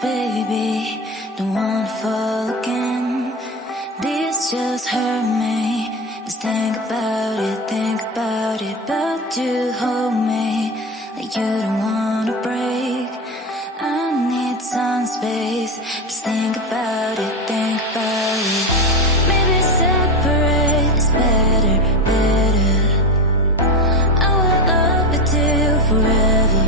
baby, don't wanna fall again. This just hurt me. Just think about it, but you hold me like you don't wanna break. I need some space. Just think about it, Maybe separate is better, I will love you till forever.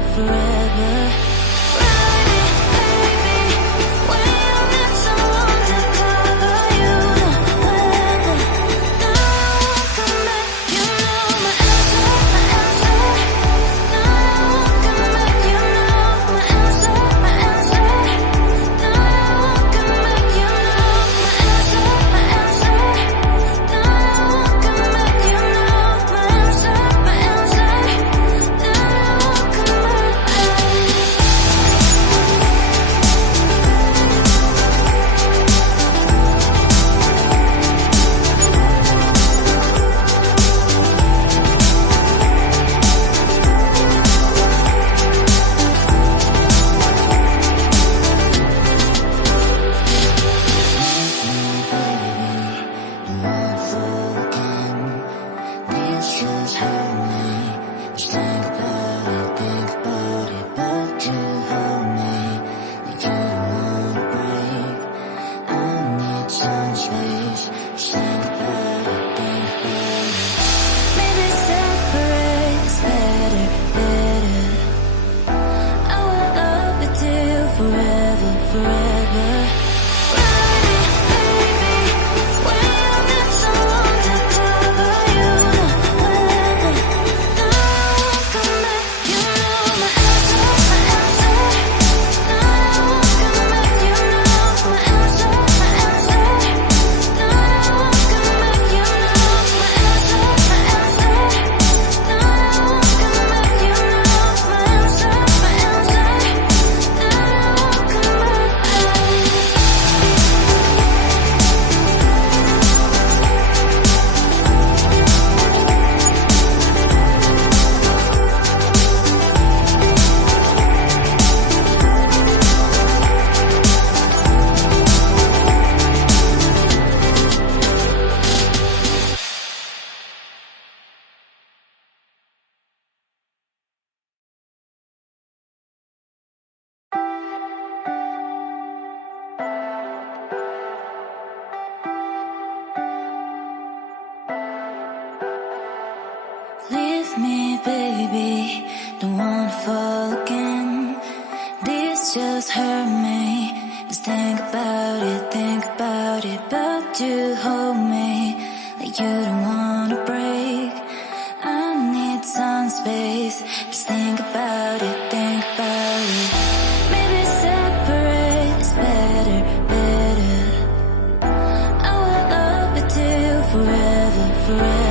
Leave me, baby, don't wanna fall again. This just hurt me. Just think about it, but you hold me like you don't wanna break. I need some space. Just think about it, Maybe separate is better, I will love you till forever.